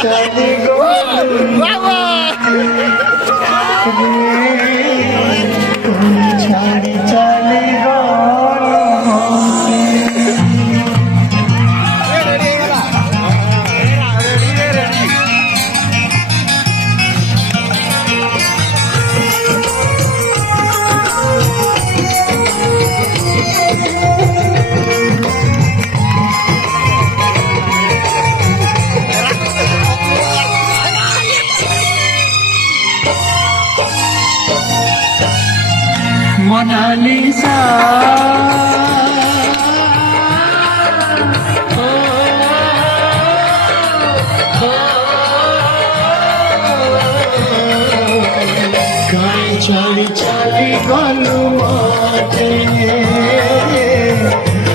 चली छाड़ी चली मोनालिसा चली चली गलु मते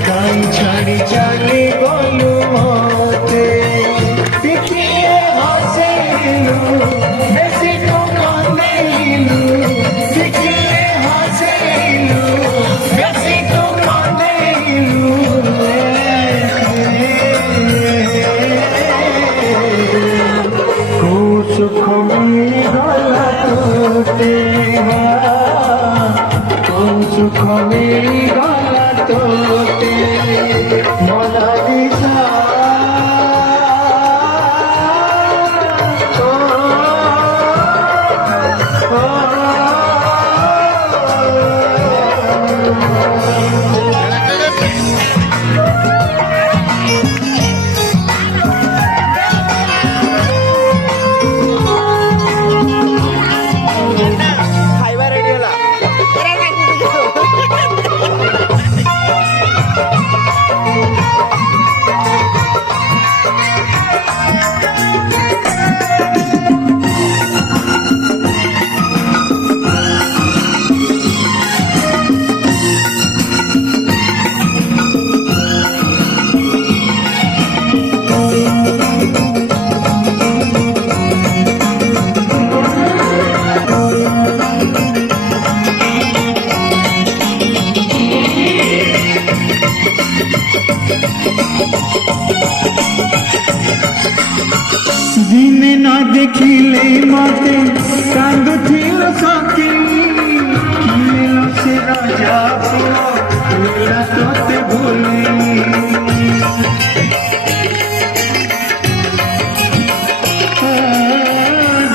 काई चली चली गलु मते देखिए हसेलु बेसी तो कांदेलु देखिए हसेलु बेसी तो कांदेलु को सुख में गला तोते सुख मेरी गला तोते मोनालिसा दिने न देखिले मते कांदुथिल सखी मिलो से राजा मेरा तोते भूले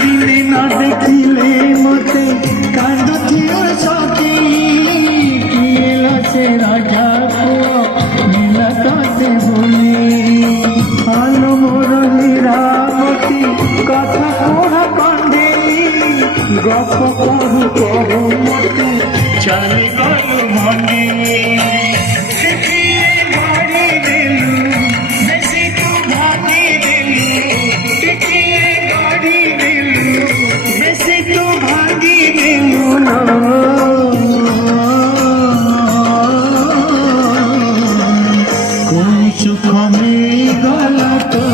दिने न देखिले मते कांदुथिल सखी मिलो से राजा मेरा तोते भूले आलो मोर हीरामती कथा कोहा कंदेली गप कहू कहू मते चली गलु भांगी देखिए गाड़ी देलु बेसी तू भागी देलु देखिए गाड़ी देलु बेसी तू भागी देलु सुख में गला तो